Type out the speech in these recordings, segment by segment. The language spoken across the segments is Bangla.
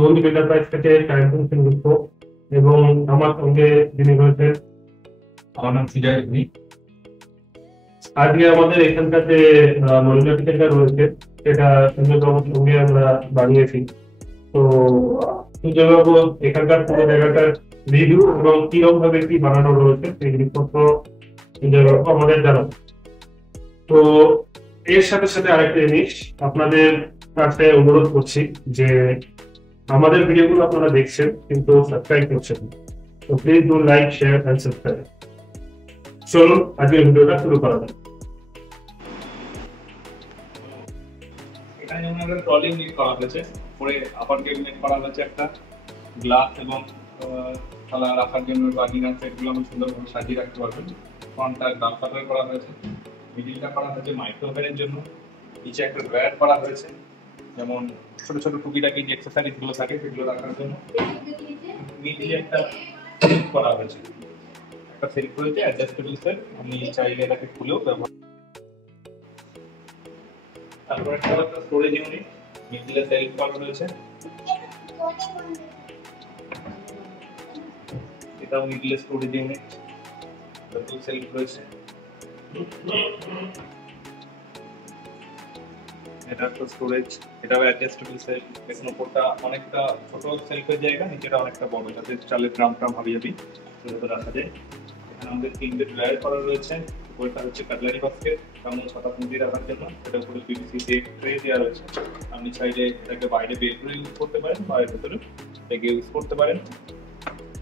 জীবনদীপ এন্টারপ্রাইজ থেকে শাহিন সেনগুপ্ত এবং আমার সঙ্গে যিনি রয়েছেন আমার নাম সিজাই। আজকে আমাদের এখানকার যে মহিলা টিচারটা রয়েছে সেটা সুন্দরবাবুর সঙ্গে আমরা বানিয়েছি। তো সুন্দরবাবু এখানকার পুরো জায়গাটার রিভিউ এবং কিরকম ভাবে কি বানানো রয়েছে সেই জিনিসপত্র সুন্দরবাবু আমাদের জানাবো। তো এর সাথে সাথে আরেকটা জিনিস আপনাদের কাছে অনুরোধ করছি যে আমাদের ভিডিওগুলো আপনারা দেখছেন কিন্তু সাবস্ক্রাইব করছেন না। তো please do like share and subscribe. চলুন আজকের ভিডিওটা শুরু করা যাক। এখানে যেমন একটা ট্রলি ইউনিট করা হয়েছে, পরে আপার ক্যাবিনেট করা হয়েছে, একটা গ্লাস এবং থালা রাখার জন্য বার্নিং সেটগুলো আমি সুন্দরভাবে সাজিয়ে রাখতে পারবেন। ফ্রন্টটা গ্লাস কাভার করা হয়েছে, মিডিলটা করা হয়েছে মাইক্রো ওভেনের জন্য, নিচে একটা ড্রয়ার করা হয়েছে যেমন ছোট ছোট টুকিটাকি যে এক্সেসরিজগুলো থাকে সেগুলো রাখার জন্য। মিডিলে একটা সেলফ করা হয়েছে, একটা সেলফ রয়েছে অ্যাডজাস্টেবল সেলফ, আপনি চাইলে এটাকে খুলেও ব্যবহার। তারপর একটা স্টোরেজ ইউনিট, মিডিলে সেলফ করা রয়েছে, এটাও মিডিলে স্টোরেজ ইউনিট, ডাবল সেলফ রয়েছে। এটা একটা স্টোরেজ, এটাও অ্যাডজাস্টেবল সেলফ, এখানে উপরটা অনেকটা ছোট সেলফের জায়গা, নিচেটা অনেকটা বড়, যাতে চালের ড্রাম ট্রাম হাবি যাবি সেভাবে রাখা যায়। এখানে আমাদের তিনটে ড্রয়ার করা রয়েছে, উপরটা হচ্ছে কাটলারি বাস্কেট, তেমন ছটা পুঁজি রাখার জন্য, সেটা উপরে পিভিসি ট্রে দেওয়া রয়েছে। আপনি চাইলে এটাকে বাইরে বের করে ইউজ করতে পারেন বা এর ভেতরে এটাকে ইউজ করতে পারেন।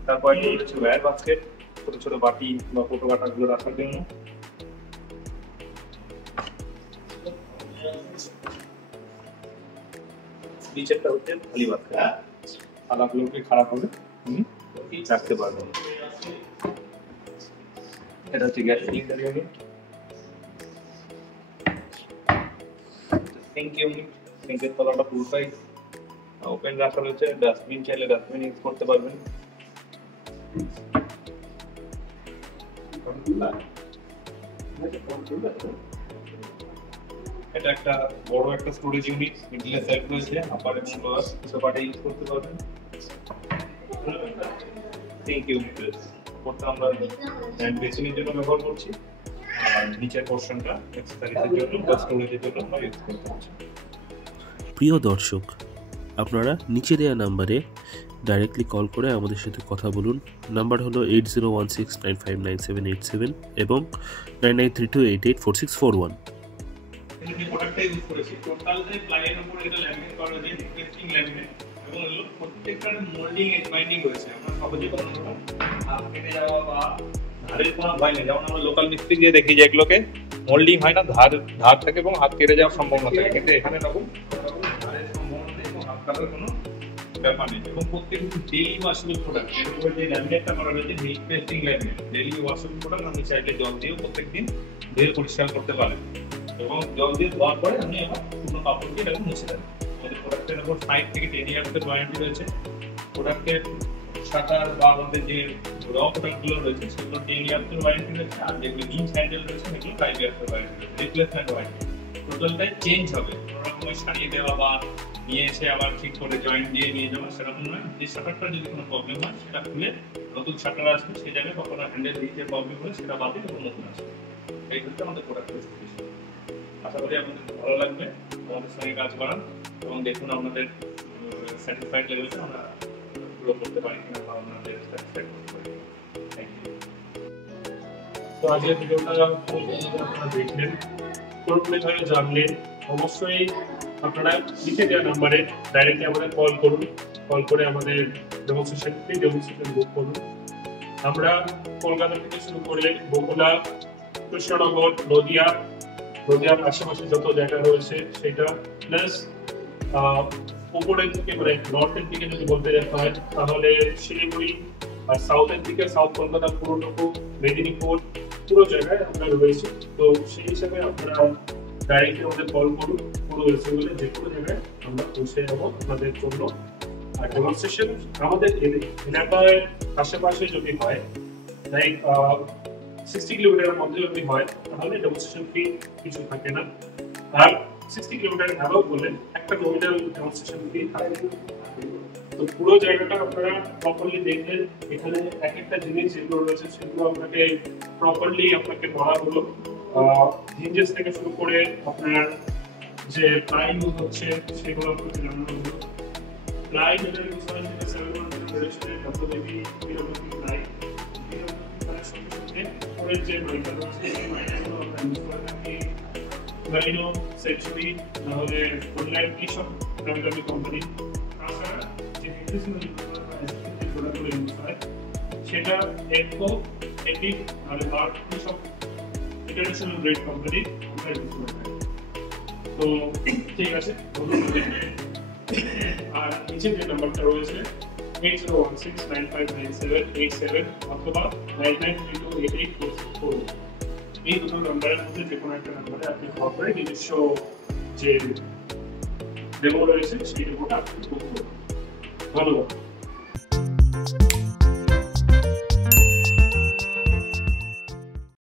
তারপর রয়েছে ওয়্যার বাস্কেট, ছোট ছোট বাটি বা ফটো কাটাগুলো রাখার জন্য। নিচেরটা হচ্ছে খালি বাস্কেট, থালাগুলোকে খারাপ হলে তুমি রাখতে পারবেন। এটা হচ্ছে gas cylinder unit, sink unit, সিঙ্কের তলাটা পুরোটাই ওপেন রাখা রয়েছে, ডাস্টবিন চাইলে ডাস্টবিন ইউজ করতে পারবেন। এটা একটা বড় একটা স্টোরেজ ইউনিট, মিডলে সেলফ রয়েছে, আপার এবং লোয়ার দুটো পার্টে ইউজ করতে পারবেন। সিঙ্ক ইউনিট রয়েছে, উপরটা আমরা হ্যান্ড বেসিনের জন্য ব্যবহার করছি, আর নিচের পোর্শনটা এক্সেসরিজের জন্য বা স্টোরেজের জন্য আমরা ইউজ করতে পারছি। প্রিয় দর্শক, আপনারা নিচে দেওয়া নাম্বারে ডাইরেক্টলি কল করে আমাদের সাথে কথা বলুন। নাম্বার হলো 8016959787 এবং 9932884641। যে প্রোডাক্টটা ইউজ করেছি টোটালটাই প্লাইয়ের উপর এটা ল্যামিনেট করা হয়েছে, টেস্টিং ল্যামিনেট, এবং এগুলো প্রত্যেকটার মোল্ডিং এজ বাইন্ডিং রয়েছে। আমরা সহজে কোনো রকম হাত কেটে যাওয়া বা ধারের কোনো ভয় নেই, যেমন আমরা লোকাল মিস্ত্রি দিয়ে দেখি যে এগুলোকে মোল্ডিং হয় না, ধার থাকে এবং হাত কেটে যাওয়ার সম্ভাবনা থাকে, কিন্তু এখানে এরকম ধারের সম্ভাবনা নেই এবং হাত কাটার কোনো ব্যাপার নেই। এবং প্রত্যেকটি ডেইলি ওয়াশেবল প্রোডাক্ট, এর উপরে যে ল্যামিনেটটা করা রয়েছে heat testing laminate, daily washable product, আপনি চাইলে জল দিয়েও প্রত্যেকদিন ধুয়ে পরিষ্কার করতে পারেন এবং জল দিয়ে ধোয়ার পরে আপনি আবার পুরো কাপড় দিয়ে এরকম মুছে দেন। আমাদের প্রোডাক্টের উপর 5 থেকে 10 ইয়ার্সের ওয়ারেন্টি রয়েছে। প্রোডাক্টের শাটার বা আমাদের যে র প্রোডাক্টগুলো রয়েছে সেগুলো 10 ইয়ার্সের ওয়ারেন্টি রয়েছে, আর যেগুলো ইঞ্চ হ্যান্ডেল রয়েছে সেগুলো 5 ইয়ার্সের ওয়ারেন্টি রয়েছে, রিপ্লেসমেন্ট ওয়ারেন্টি। টোটালটাই চেঞ্জ হবে, কোনো রকমের সারিয়ে দেওয়া বা নিয়ে এসে আবার ঠিক করে জয়েন্ট দিয়ে নিয়ে যাওয়া সেরকম নয়। যে শাটারটার যদি কোনো প্রবলেম হয় সেটা খুলে নতুন শাটার আসবে, সেই জায়গায় কখনো হ্যান্ডেল দিয়ে প্রবলেম হলে সেটা বাতিল এবং নতুন আসবে। এই হচ্ছে আমাদের প্রোডাক্ট স্পেসিফিকেশন। আশা করি আপনাদের ভালো লাগবে আমাদের সঙ্গে কাজ করান এবং দেখুন আপনাদের স্যাটিসফাইড লেভেলটা আমরা পুরো করতে পারি কিনা বা আপনাদের স্যাটিসফাইড করতে পারি। Thank you. তো আজকের ভিডিওটা আপনারা দেখলেন, পুরোপুরিভাবে জানলেন। অবশ্যই আপনারা নিচে দেওয়া নাম্বারে ডাইরেক্টলি আমাদের কল করুন, কল করে আমাদের ডেমনস্ট্রেশন বুক করুন। আমরা কলকাতা থেকে শুরু করে বকুলা, কৃষ্ণনগর, নদিয়ার আশেপাশে যত জায়গা রয়েছে সেটা, প্লাস উপরের দিকে মানে নর্থের দিকে যদি বলতে হয় তাহলে শিলিগুড়ি, আর সাউথের দিকে সাউথ কলকাতা, পুরোটুকু মেদিনীপুর, পুরো জায়গায় আমরা রয়েছি। তো সেই হিসাবে আপনারা ডাইরেক্টলি আমাদের কল করুন, পুরো ওয়েস্ট বেঙ্গলের যে কোনো জায়গায় আমরা পৌঁছে যাবো আপনাদের জন্য। আর ডেমনস্ট্রেশন আমাদের এলাকায় আশেপাশে যদি হয়, লাইক 60 কিলোমিটারের মধ্যে যদি হয় তাহলে ডেমনস্ট্রেশন ফি কিছু থাকে না, আর 60 কিলোমিটার অ্যাবাভ বলে একটা নমিনাল ডেমনস্ট্রেশন ফি থাকে। তো পুরো জায়গাটা আপনারা প্রপারলি দেখলেন। এখানে এক একটা জিনিস যেগুলো রয়েছে সেগুলো আপনাকে প্রপারলি আপনাকে বলা হলো, হিঞ্জেস থেকে শুরু করে আপনার যে প্লাই ইউজ হচ্ছে সেগুলো আপনাকে জানানো হলো। প্লাই যেটা ইউজ হয় সেটা 700 রেজিস্ট্রেশনের ডব্লিউবি প্লাই। প্লাইয়ের সঙ্গে সঙ্গে পরের যে মাইকাগুলো আছে সেই মাইকাগুলো আমরা ইউজ করে থাকি ভ্যালিনো, সেঞ্চুরি, নাহলে অনলাইন এইসব দামি দামি কোম্পানি। তাছাড়া যে মেডিসিনাল প্রোডাক্টগুলো ইউজ হয় সেটা এনকো, এপিক আর বার্ট এইসব ইন্টারন্যাশনাল গ্রেড কোম্পানি আমরা ইউজ করে থাকি। তো ঠিক আছে, আর নিচে যে নাম্বারটা রয়েছে 8016959787 অথবা 99328844, এই দুটো নাম্বারের মধ্যে যে কোনো একটা নাম্বারে আপনি কল করে নিজস্ব যে ডেমো রয়েছে সেই ডেমোটা আপনি বুক করুন। ধন্যবাদ।